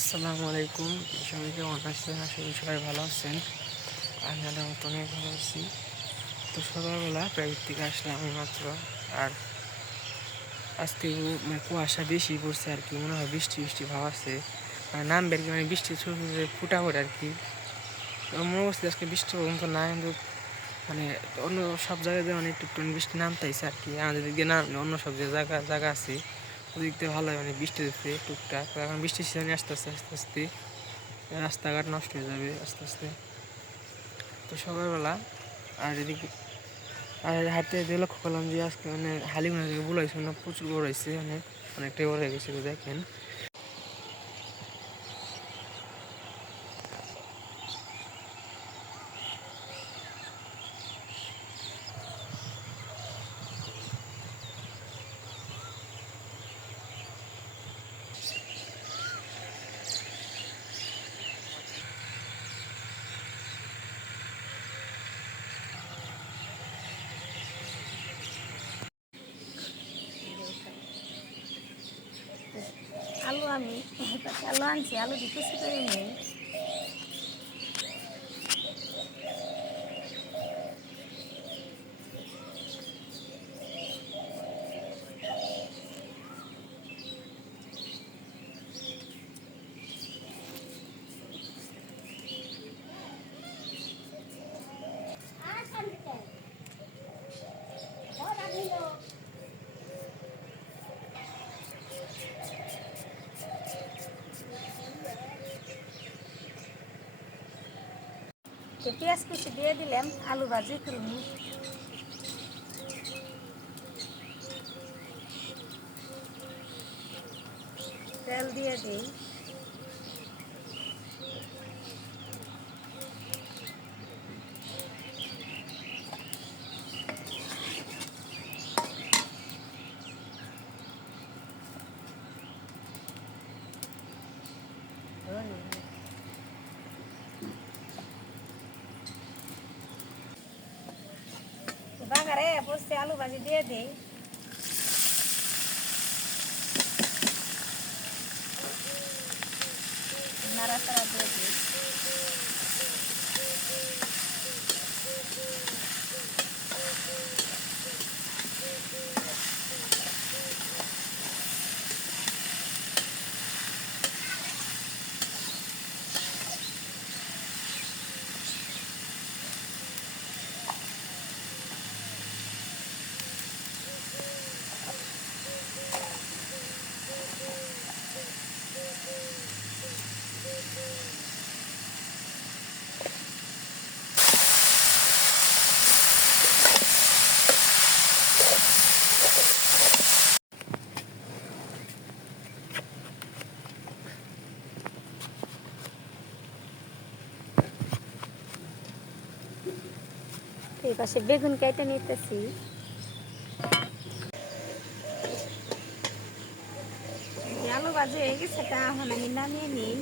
আসসালামু আলাইকুম। সবাই কেমন আছেন? আশা করি সবাই ভালো আছেন। আমি আল্লাহর মতো অনেক ভালো আছি। তো সকালবেলা প্রাইভেট থেকে আসলাম আমি মাত্র। আর আজকে কুয়াশা বেশি পড়ছে আর কি, মনে হয় বৃষ্টি বৃষ্টি ভাব আছে, মানে নামবে আর কি, মানে বৃষ্টি ছোটো ছোটো ফুটা পড়ে আর কি। মনে করছি আজকে বৃষ্টি পর্যন্ত না, কিন্তু মানে অন্য সব জায়গায় যেমন একটু একটু বৃষ্টি নামতেছে আর কি, আমাদের দিকে না অন্য সব যে জায়গা জায়গা আছে ওদিক দিয়ে ভালো, মানে বৃষ্টি দিচ্ছে টুকটাক। এখন বৃষ্টির সিজনে আস্তে আস্তে আস্তে আস্তে রাস্তাঘাট নষ্ট হয়ে যাবে আস্তে আস্তে। তো সকালবেলা আর এদিকে হাঁটতে যেতে লক্ষ্য করলাম যে আজকে মানে হালিগুনা থেকে বুলাইছে না, প্রচুর বড় হয়েছে, অনেকটাই বড় হয়ে গেছে। দেখেন আলু আমি আলু আনছি, আলু দিতেছি করে নেই। তো পেঁয়াজ কুচি দিয়ে দিলাম, আলু ভাজি করুন। তেল দিয়ে দিই। বাগারে বসতে আলু ভাজি দিয়ে দিই। নাড়াচাড়া দিয়ে দিই। এই পাশে বেগুন কেটে নিতেছি। আলু ভাজি হয়ে গেছে, তা এখন আমি নামিয়ে নিই।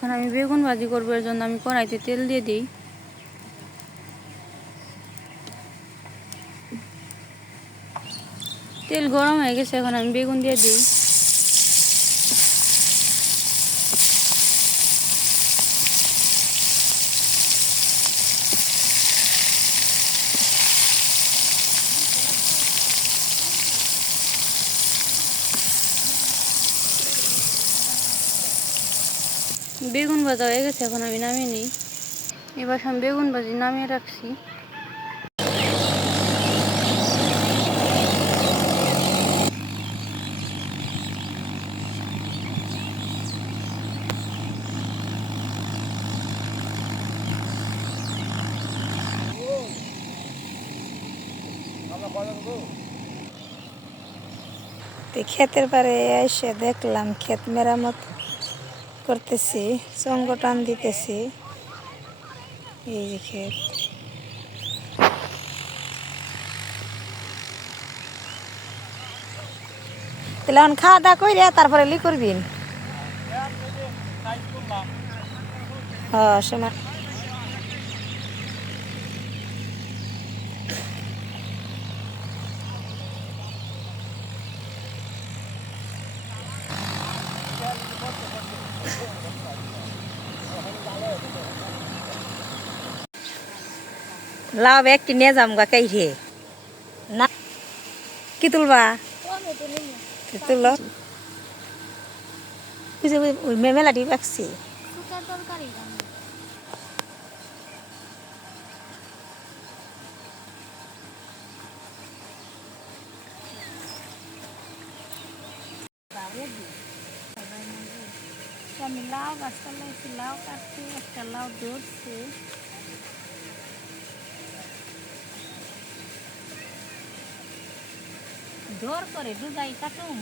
এখন আমি বেগুন ভাজি করবো, এর জন্য আমি কড়াইতে তেল দিয়ে দিই। তেল গরম হয়ে গেছে, এখন আমি বেগুন দিয়ে দিই। বেগুন ভাজা হয়ে গেছে, এখন আমি নামিয়ে নিই। এবার আমি বেগুন ভাজি নামিয়ে রাখছি। ক্ষেতের পারে এসে দেখলাম ক্ষেত মেরামত করতেছি, চঙ্গ টান দিতেছি। এই যে ক্ষেত। তাহলে এখন খাওয়া দাওয়া করে তারপরে লি করবিন। হ্যাঁ সময় লাভ এক কিনে যাম গা কাই হে না কি তুলবা তুল মেলাটি রাখছি আমি লাউ গাছটা লাইছি লাউ কাটছি একটা লাউ ধরছি ধর করে ডুগাই কাটুম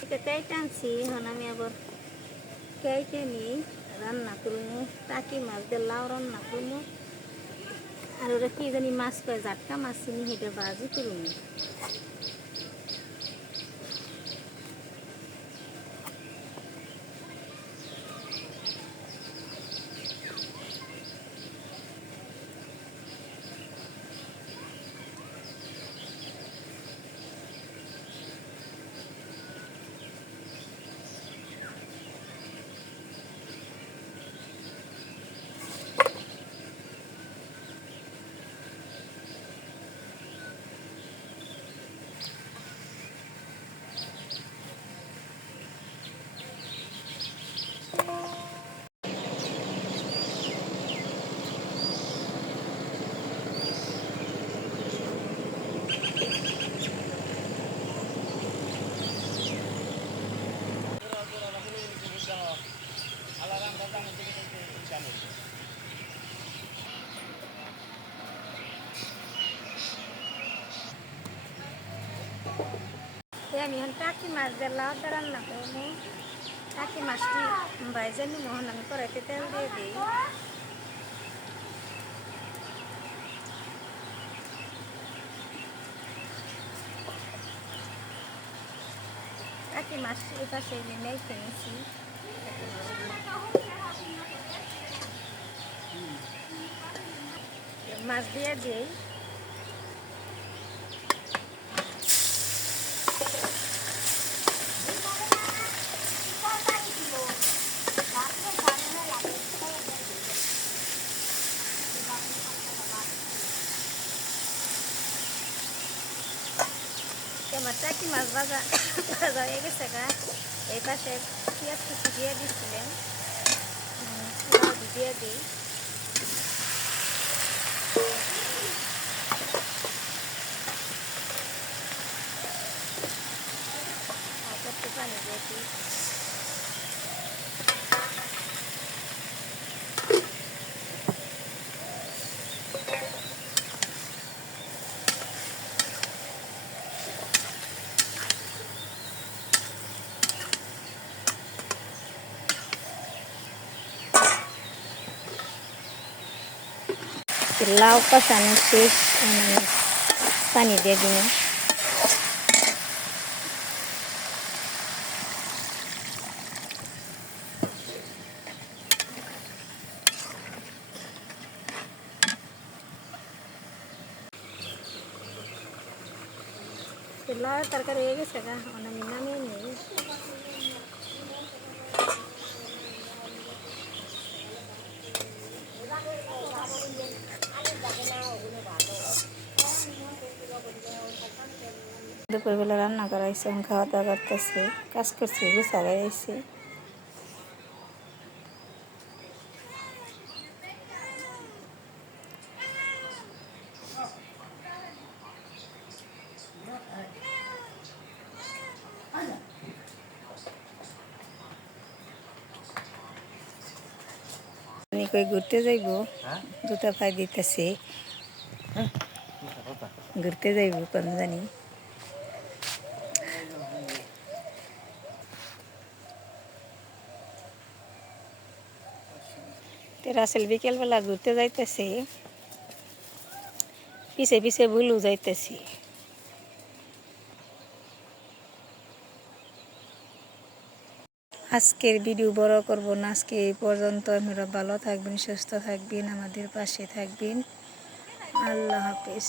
কেটে টানছি এখন আমি আবার কেটে নিই রান্না করবো টাকি মাছ দিয়ে লাউ রান্না করবো আর ওরা কি জানি মাছ কয় জাটকা মাছ চিনি হেঁটে বাজি করবো আমি এখন টাকি মাছ দিয়ে লাউ দিয়ে রান্না করবো টাকি মাছটি বাইজে নিব আমি কড়াইতে তেল দিয়ে দিই টাকি মাছটি এই পাশে মেখে নিয়েছি মাছ দিয়ে দিই আমার টাকি মাছ ভাজা ভাজা হয়ে গেছে গা এই পাশে পেঁয়াজ কুচি দিয়ে দিচ্ছিলেন দিয়ে দিই একটু পানি দিয়ে দিই লাউ কষানো শেষ পানি দিয়ে দিব লাউ তরকারি হয়ে গেছে গা আমি নামিয়ে নিই দুপুরবেলা রান্না করাইছে এখন খাওয়া দাওয়া করতেছে কাজ করছি গুছা গাইছি আমি কই ঘুরতে যাইব জুতা পাই দিতেছি ঘুরতে যাইব কোন জানি রাসেল বিকেলবেলা ঘুরতে যাইতেছে, পিছে পিছে ভুলু যাইতেছি। আজকের ভিডিও বড় করব না, আজকে এই পর্যন্ত। আপনারা ভালো থাকবেন, সুস্থ থাকবেন, আমাদের পাশে থাকবেন। আল্লাহ হাফেজ।